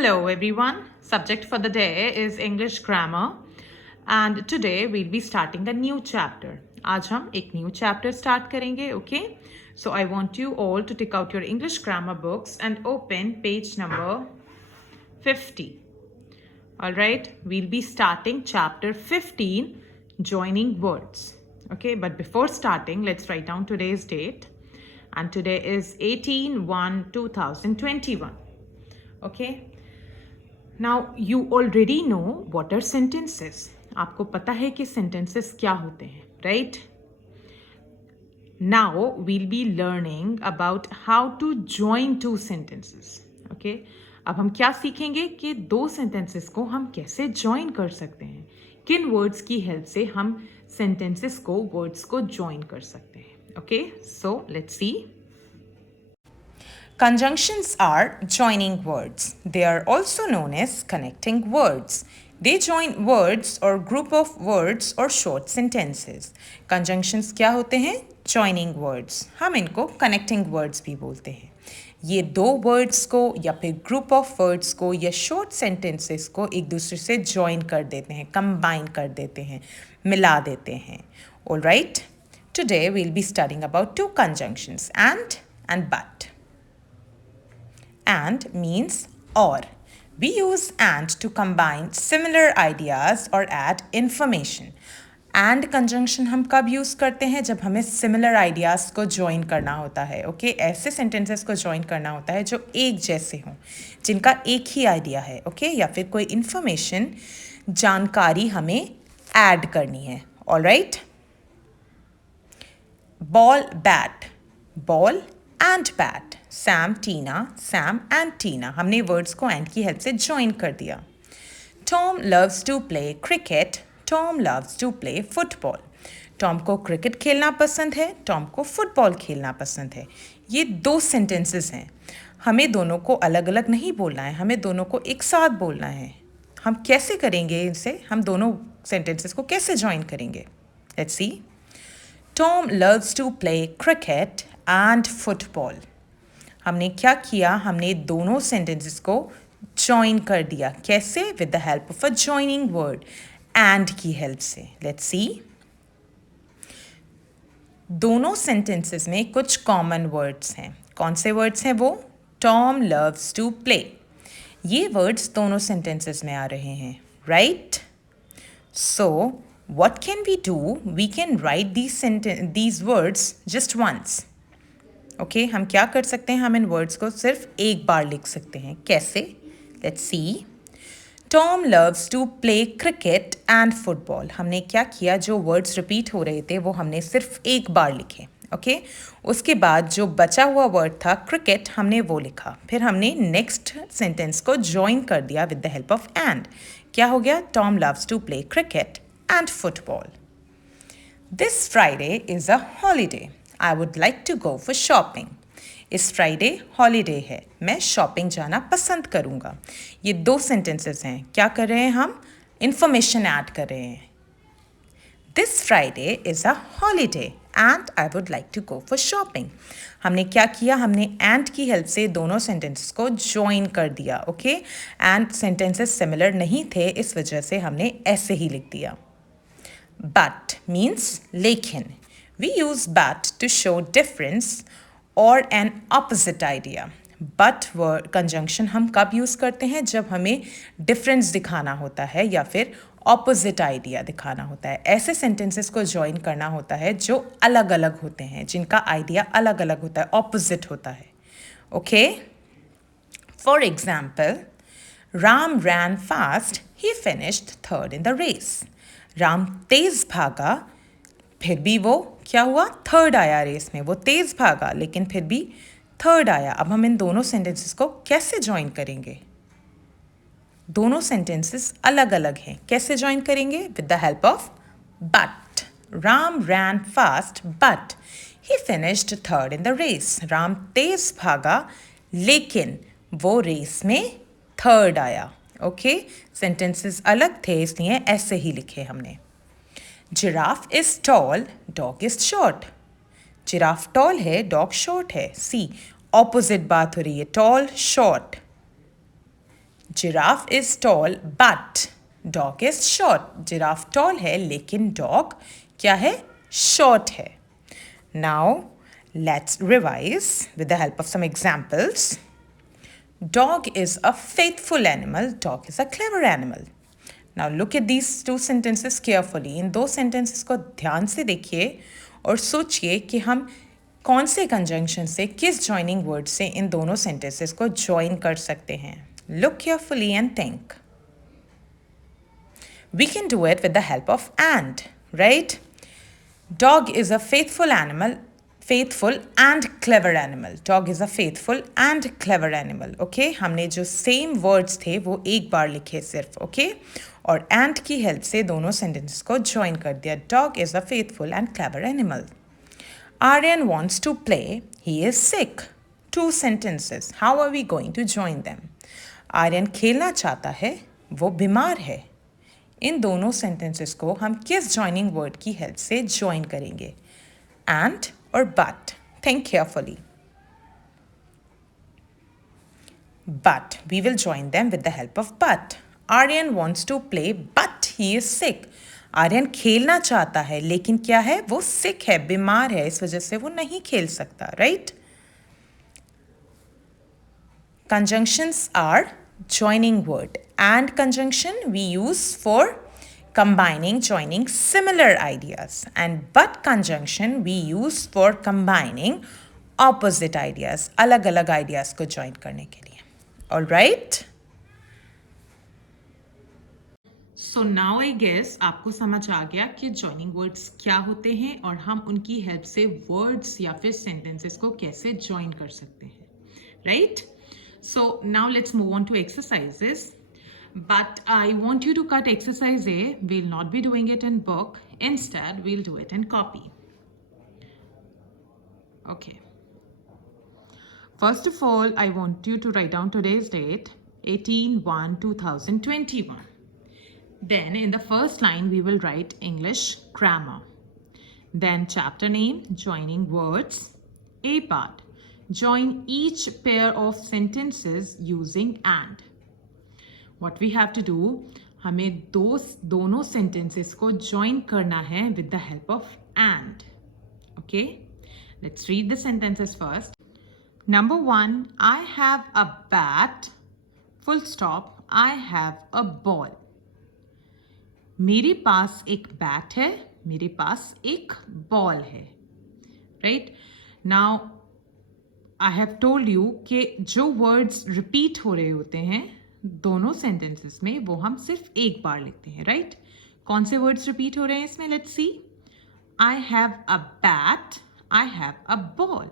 Hello everyone. Subject for the day is English grammar and today we'll be starting a new chapter. आज हम एक new chapter start करेंगे, okay? So I want you all to take out your English grammar books and open page number 50. All right, we'll be starting chapter 15, joining words. Okay, but before starting, let's write down today's date. And today is 18/1/2021. Okay. Now you already know what are sentences. आपको पता है कि sentences क्या होते हैं, right? Now we'll be learning about how to join two sentences. Okay? अब हम क्या सीखेंगे कि दो sentences को हम कैसे join कर सकते हैं, किन words की help से हम sentences को words को join कर सकते हैं. Okay? So let's see. Conjunctions are joining words. They are also known as connecting words. They join words or group of words or short sentences. Conjunctions क्या होते हैं? Joining words. हम इनको connecting words भी बोलते हैं. ये दो words को या फिर group of words को या short sentences को एक दूसरे से join कर देते हैं, combine कर देते हैं, मिला देते हैं. Alright? Today we'll be studying about two conjunctions, and but. And means or. We use and to combine similar ideas or add information. And conjunction हम कब यूज़ करते हैं? जब हमें similar ideas को join करना होता है. Okay? ऐसे sentences को join करना होता है जो एक जैसे हों, जिनका एक ही idea है. Okay? या फिर कोई information, जानकारी हमें add करनी है. Alright? Ball, bat. Ball and bat. Sam, Tina, Sam and Tina. हमने words को and की help से join कर दिया. Tom loves to play cricket. Tom loves to play football. Tom को cricket खेलना पसंद है. Tom को football खेलना पसंद है. ये दो sentences हैं. हमें दोनों को अलग अलग नहीं बोलना है. हमें दोनों को एक साथ बोलना है. हम कैसे करेंगे इनसे? हम दोनों sentences को कैसे join करेंगे? Let's see. Tom loves to play cricket and football. हमने क्या किया? हमने दोनों sentences को join कर दिया. कैसे? With the help of a joining word. And की help से. Let's see. दोनों sentences में कुछ common words हैं. कौन से words हैं वो? Tom loves to play. ये words दोनों sentences में आ रहे हैं. Right? So, what can we do? We can write these words just once. Okay, हम क्या कर सकते हैं? हम इन words को सिर्फ एक बार लिख सकते हैं. कैसे? Let's see. Tom loves to play cricket and football. हमने क्या किया? जो words repeat हो रहे थे वो हमने सिर्फ एक बार लिखे. Okay? उसके बाद जो बचा हुआ word था cricket हमने वो लिखा. फिर हमने next sentence को join कर दिया with the help of and. क्या हो गया? Tom loves to play cricket and football. This Friday is a holiday. I would like to go for shopping. इस Friday holiday है. मैं shopping जाना पसंद करूँगा. ये दो sentences हैं. क्या कर रहे हैं हम? Information add कर रहे हैं. This Friday is a holiday and I would like to go for shopping. हमने क्या किया? हमने and की help से दोनों sentences को join कर दिया. Okay? And sentences similar नहीं थे, इस वजह से हमने ऐसे ही लिख दिया. But means लेकिन. We use but to show difference or an opposite idea. But word conjunction हम कब use करते हैं? जब हमें difference दिखाना होता है या फिर opposite idea दिखाना होता है. ऐसे sentences को join करना होता है जो अलग अलग होते हैं, जिनका idea अलग अलग होता है, opposite होता है. Okay? For example, Ram ran fast. He finished third in the race. Ram तेज भागा, फिर भी वो क्या हुआ? थर्ड आया रेस में. वो तेज भागा लेकिन फिर भी थर्ड आया. अब हम इन दोनों सेंटेंसेस को कैसे ज्वाइन करेंगे? दोनों सेंटेंसेस अलग अलग हैं. कैसे ज्वाइन करेंगे? With the help of but. Ram ran fast but he finished third in the race. Ram तेज भागा लेकिन वो रेस में थर्ड आया. ओके, सेंटेंसेस अलग थे इसलिए ऐसे ही लिखे हमने. Giraffe is tall, dog is short. Giraffe tall है, डॉग शॉर्ट है. सी, ऑपोजिट बात हो रही है. Tall short. Giraffe is tall but dog is short. Giraffe tall है लेकिन डॉग क्या है? शॉर्ट है. Now let's revise with the help of some examples. Dog is a faithful animal. Dog is a clever animal. Now look at these two sentences carefully. इन दो sentences को ध्यान से देखिए और सोचिए कि हम कौन से conjunction से किस joining word से इन दोनों sentences को join कर सकते हैं. Look carefully and think. We can do it with the help of and, right? Dog is a faithful animal. Faithful and clever animal. Dog is a faithful and clever animal. Okay? हमने जो same words थे वो एक बार लिखे सिर्फ. Okay? और and की help से दोनों sentences को join कर दिया. Dog is a faithful and clever animal. Aryan wants to play. He is sick. Two sentences. How are we going to join them? Aryan खेलना चाहता है, वो बीमार है. इन दोनों sentences को हम किस joining word की help से join करेंगे? And or but? Think carefully. But. We will join them with the help of but. Aryan wants to play but he is sick. Aryan खेलना चाहता है लेकिन क्या है? वो sick है, बीमार है, इस वजह से वो नहीं खेल सकता, right? Conjunctions are joining word. And conjunction we use for combining, joining similar ideas. And but conjunction we use for combining opposite ideas. अलग-अलग ideas को join करने के लिए. All right? So now I guess आपको समझ आ गया कि joining words क्या होते हैं और हम उनकी help से words या फिर sentences को कैसे join कर सकते हैं. Right? So now let's move on to exercises. But I want you to cut exercise A. We'll not be doing it in book. Instead, we'll do it in copy. Okay. First of all, I want you to write down today's date, 18/1/2021. Then in the first line, we will write English grammar. Then chapter name, joining words. A part, join each pair of sentences using and. What we have to do, हमें दोनों sentences को join करना है with the help of and. Okay? Let's read the sentences first. Number 1, I have a bat. Full stop. I have a ball. मेरे पास एक bat है, मेरे पास एक ball है. Right? Now, I have told you कि जो words repeat हो रहे होते हैं दोनों sentences में वो हम सिर्फ एक बार लिखते हैं, right? कौन से words repeat हो रहे हैं इसमें? Let's see. I have a bat. I have a ball.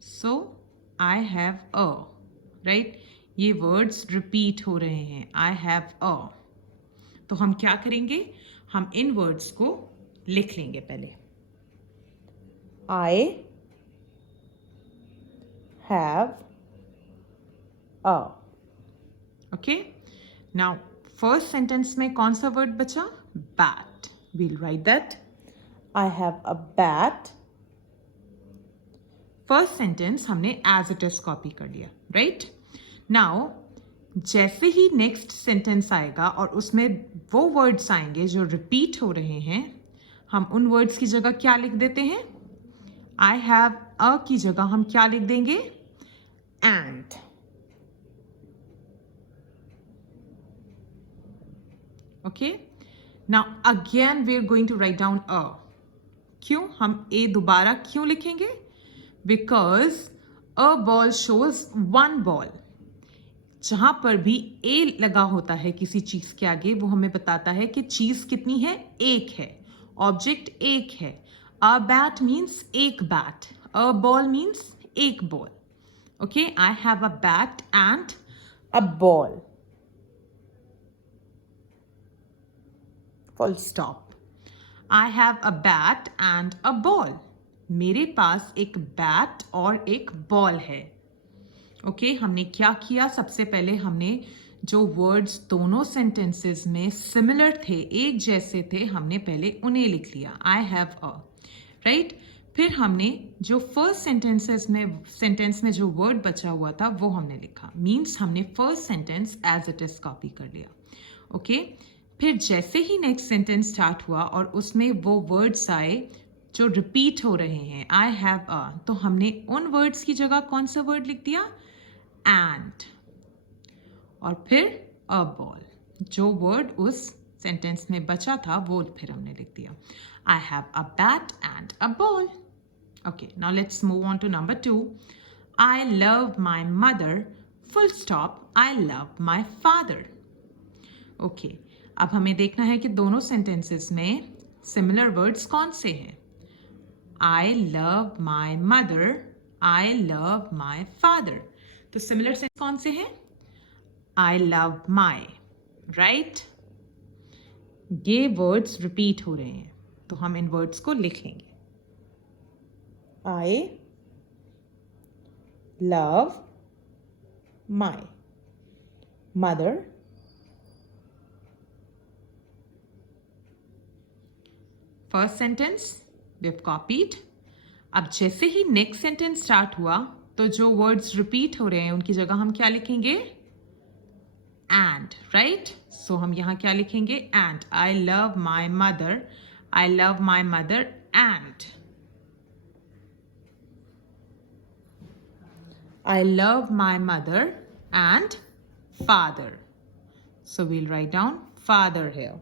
So, I have a, right? ये words repeat हो रहे हैं. I have a. तो हम क्या करेंगे? हम इन words को लिख लेंगे पहले. I have a. Okay. Now, first sentence में कौन सा word बचा? Bat. We'll write that. I have a bat. First sentence हमने as it is copy कर लिया, right? Now, जैसे ही next sentence आएगा और उसमें वो words आएंगे जो repeat हो रहे हैं, हम उन words की जगह क्या लिख देते हैं? I have a की जगह हम क्या लिख देंगे? And. Okay? Now again we are going to write down a. क्यों? हम a दोबारा क्यों लिखेंगे? Because a ball shows one ball. जहां पर भी a लगा होता है किसी चीज के आगे वो हमें बताता है कि चीज कितनी है? एक है. ऑब्जेक्ट एक है. A bat means एक bat. A ball means एक ball. Okay? I have a bat and a ball. Full stop. I have a bat and a ball. मेरे पास एक बैट और एक बॉल है. ओके हमने क्या किया? सबसे पहले हमने जो वर्ड्स दोनों सेंटेंसेस में सिमिलर थे, एक जैसे थे, हमने पहले उन्हें लिख लिया. I have a. राइट? फिर हमने जो फर्स्ट सेंटेंस में जो वर्ड बचा हुआ था वो हमने लिखा, मीन्स हमने first sentence as it is copy कर लिया। ओके फिर जैसे ही नेक्स्ट सेंटेंस स्टार्ट हुआ और उसमें वो वर्ड्स आए जो रिपीट हो रहे हैं, आई हैव अ, तो हमने उन वर्ड्स की जगह कौन सा वर्ड लिख दिया, एंड, और फिर अ बॉल, जो वर्ड उस सेंटेंस में बचा था वो फिर हमने लिख दिया, I have a bat and a ball. Okay, now let's move on to number 2. I love my mother, full stop, I love my father. Okay, अब हमें देखना है कि दोनों sentences में similar words कौन से हैं। I love my mother, I love my father. तो similar sentence कौन से हैं, I love my, right? ये words repeat हो रहे हैं, तो हम इन words को लिख लेंगे। I love my mother, first sentence we have copied। अब जैसे ही नेक्स्ट सेंटेंस स्टार्ट हुआ तो जो वर्ड्स रिपीट हो रहे हैं उनकी जगह हम क्या लिखेंगे, एंड, राइट? सो हम यहाँ क्या लिखेंगे, and, I love my mother, I love my mother and, I love my mother and father. So we'll write down father here.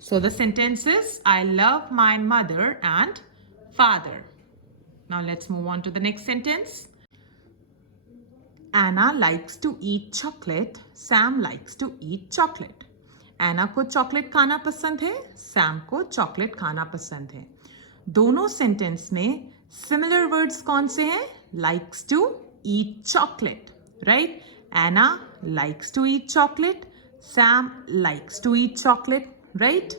So the sentence is, I love my mother and father. Now let's move on to the next sentence. Anna likes to eat chocolate. Sam likes to eat chocolate. Anna को chocolate खाना पसंद है, Sam को chocolate खाना पसंद है। दोनों sentence में सिमिलर वर्ड्स कौन से हैं, likes to eat chocolate, right? Anna likes to eat chocolate, Sam likes to eat chocolate, right?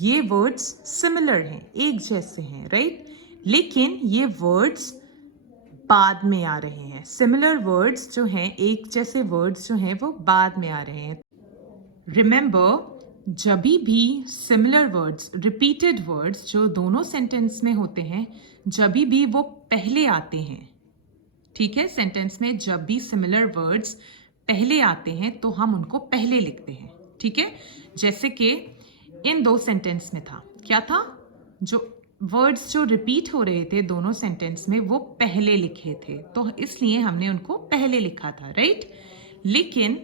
ये वर्ड्स सिमिलर हैं, एक जैसे हैं, राइट? लेकिन ये वर्ड्स बाद में आ रहे हैं। सिमिलर वर्ड्स जो हैं, एक जैसे वर्ड्स जो हैं वो बाद में आ रहे हैं। रिमेंबर, जब भी सिमिलर वर्ड्स, रिपीटेड वर्ड्स जो दोनों सेंटेंस में होते हैं, जब भी वो पहले आते हैं, ठीक है? सेंटेंस में जब भी सिमिलर वर्ड्स पहले आते हैं तो हम उनको पहले लिखते हैं, ठीक है? जैसे कि इन दो सेंटेंस में था, क्या था, जो वर्ड्स जो रिपीट हो रहे थे दोनों सेंटेंस में वो पहले लिखे थे, तो इसलिए हमने उनको पहले लिखा था, राइट? लेकिन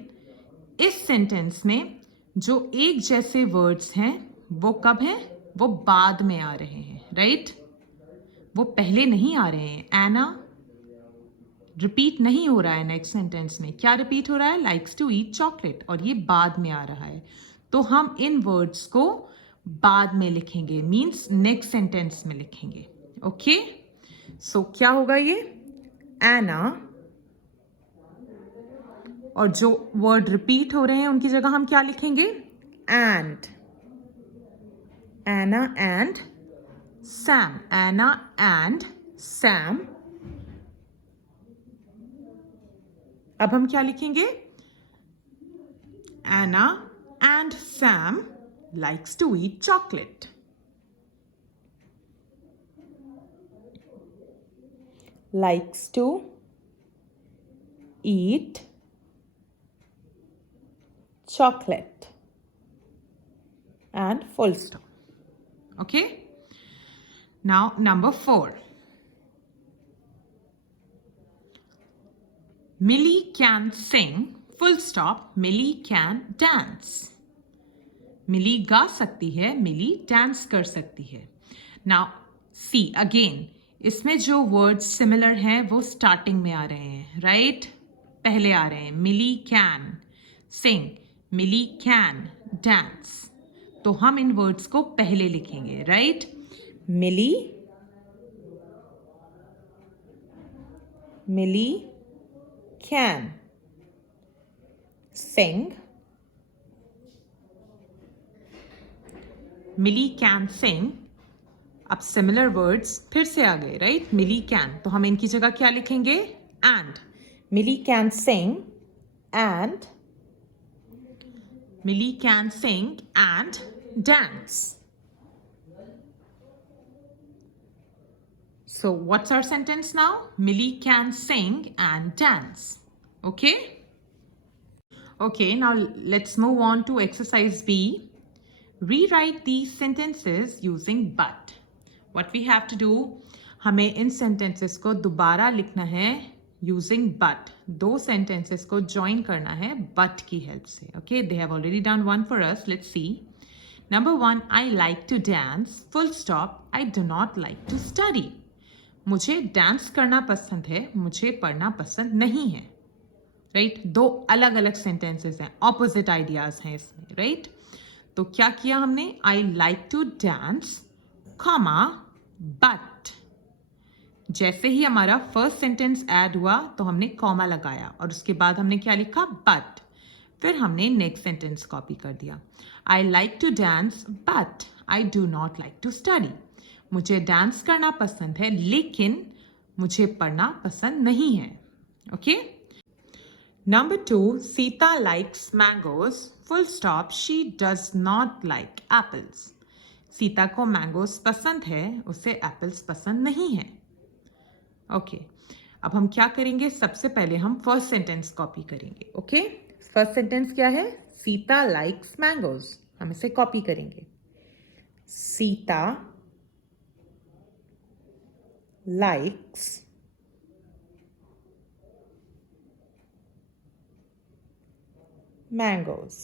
इस सेंटेंस में जो एक जैसे वर्ड्स हैं वो कब हैं, वो बाद में आ रहे हैं, राइट? वो पहले नहीं आ रहे हैं। एना रिपीट नहीं हो रहा है नेक्स्ट सेंटेंस में, क्या रिपीट हो रहा है, लाइक्स टू ईट चॉकलेट, और ये बाद में आ रहा है, तो हम इन वर्ड्स को बाद में लिखेंगे, मीन्स नेक्स्ट सेंटेंस में लिखेंगे। ओके, सो क्या होगा ये, एना, और जो वर्ड रिपीट हो रहे हैं उनकी जगह हम क्या लिखेंगे, and, Anna and Sam, Anna and Sam. अब हम क्या लिखेंगे, Anna and Sam likes to eat chocolate. Likes to eat chocolate. And full stop. Okay? Now number 4. Millie can sing, full stop, Millie can dance. मिली गा सकती है, मिली dance कर सकती है। नाउ सी अगेन, इसमें जो वर्ड्स सिमिलर हैं वो स्टार्टिंग में आ रहे हैं, राइट? पहले आ रहे हैं। Milly can sing, Milly can dance, तो हम इन वर्ड्स को पहले लिखेंगे, right? Milly can sing, Milly can sing. अब सिमिलर वर्ड्स फिर से आ गए, राइट? मिली कैन, तो हम इनकी जगह क्या लिखेंगे, and. Milly can sing and, Milly can sing and dance. So what's our sentence now? Millie can sing and dance. Okay? Okay, now let's move on to exercise B. Rewrite these sentences using but. What we have to do, हमें इन sentences को दोबारा लिखना है using but. दो sentences को join करना है but की help से. Okay, they have already done one for us. Let's see. Number 1, I like to dance. Full stop. I do not like to study. मुझे डांस करना पसंद है, मुझे पढ़ना पसंद नहीं है. राइट दो अलग अलग सेंटेंसेस हैं, ऑपोजिट आइडियाज हैं इसमें. राइट तो क्या किया हमने? I like to dance comma but. जैसे ही हमारा फर्स्ट सेंटेंस ऐड हुआ तो हमने कॉमा लगाया और उसके बाद हमने क्या लिखा? बट. फिर हमने नेक्स्ट सेंटेंस कॉपी कर दिया. I like to dance but I do not like to study. मुझे डांस करना पसंद है लेकिन मुझे पढ़ना पसंद नहीं है. Okay. Number 2, Sita likes mangoes. Full stop. She does not like apples. Sita को मैंगोस पसंद है, उसे एप्पल्स पसंद नहीं है. ओके. अब हम क्या करेंगे? सबसे पहले हम फर्स्ट सेंटेंस कॉपी करेंगे. ओके. फर्स्ट सेंटेंस क्या है? Sita likes mangoes. हम इसे कॉपी करेंगे. Sita likes mangoes.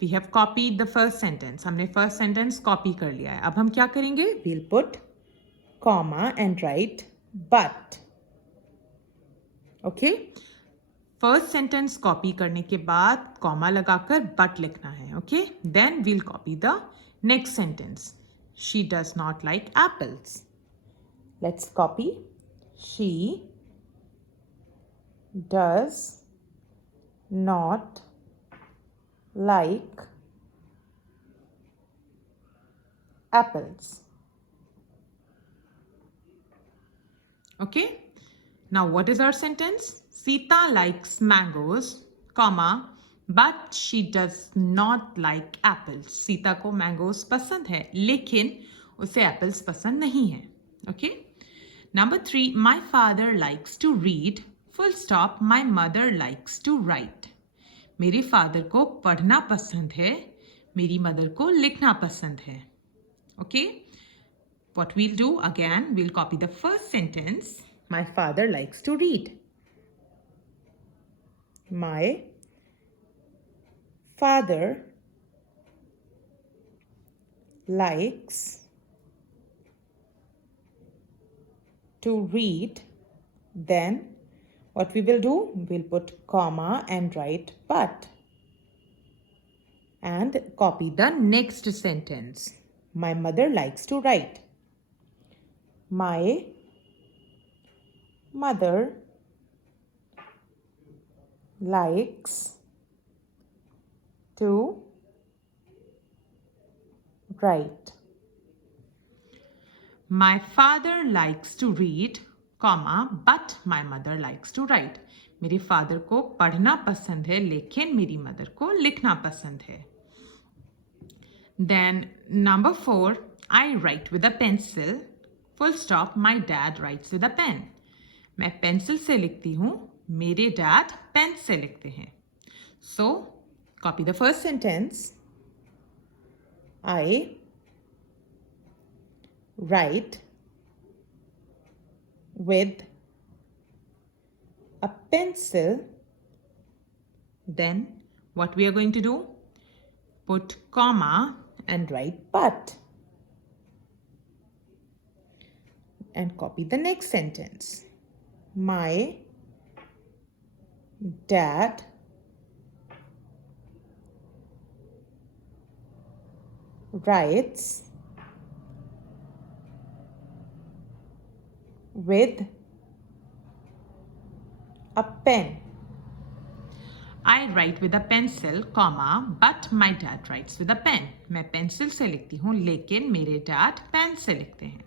We have copied the first sentence. हमने first sentence copy कर लिया है. अब हम क्या करेंगे? We'll put comma and write but. Okay? First sentence copy करने के बाद comma लगाकर but लिखना है. Okay? Then we'll copy the next sentence. She does not like apples. Let's copy. She does not like apples. Okay. Now what is our sentence? Sita likes mangoes, comma, but she does not like apples. Sita को mangoes पसंद है लेकिन उसे apples पसंद नहीं है. Okay. Number 3, my father likes to read. Full stop. My mother likes to write. मेरे father को पढ़ना पसंद है, मेरी मदर को लिखना पसंद है. Okay. What we'll do again, we'll copy the first sentence. My father likes to read. My father likes to read. Then what we will do? We'll put comma and write but. And copy the next sentence. My mother likes to write. My mother likes to write. My father likes to read, comma, but my mother likes to write. मेरे father को पढ़ना पसंद है लेकिन मेरी mother को लिखना पसंद है. Then number 4, I write with a pencil. Full stop. My dad writes with a pen. मैं पेंसिल से लिखती हूँ, मेरे डैड पेन से लिखते हैं. So copy the first sentence. I write with a pencil. Then what we are going to do? Put comma and write but. And copy the next sentence. My dad writes with a pen. I write with a pencil, comma, but my dad writes with a pen. मैं pencil से लिखती हूँ लेकिन मेरे dad pen से लिखते हैं.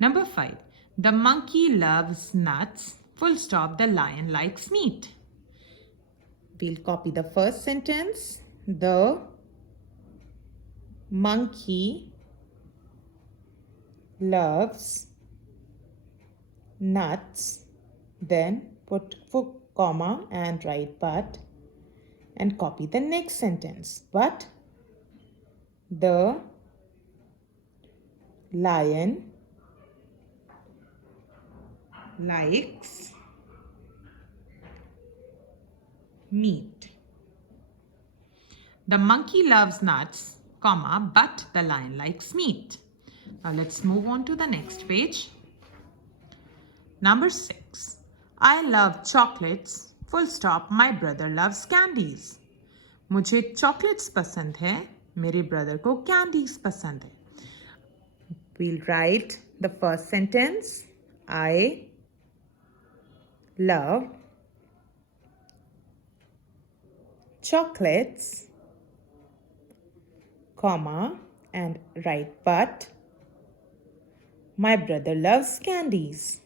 Number 5. The monkey loves nuts. Full stop. The lion likes meat. We'll copy the first sentence. The monkey loves nuts. Then put comma and write but and copy the next sentence. But the lion likes meat. The monkey loves nuts, comma, but the lion likes meat. Now let's move on to the next page. Number 6. I love chocolates, full stop, my brother loves candies. मुझे chocolates पसंद है, मेरे brother को candies पसंद है. We'll write the first sentence. I love chocolates, comma, and write but my brother loves candies.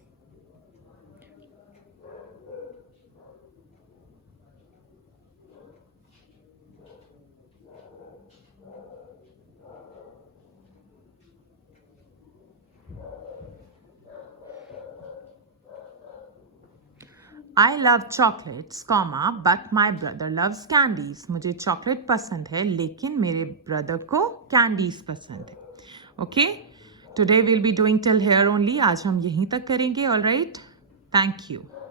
I love chocolates, comma, but my brother loves candies. मुझे chocolate पसंद है लेकिन मेरे brother को candies पसंद है. Okay? Today we'll be doing till here only. आज हम यहीं तक करेंगे. All right? Thank you.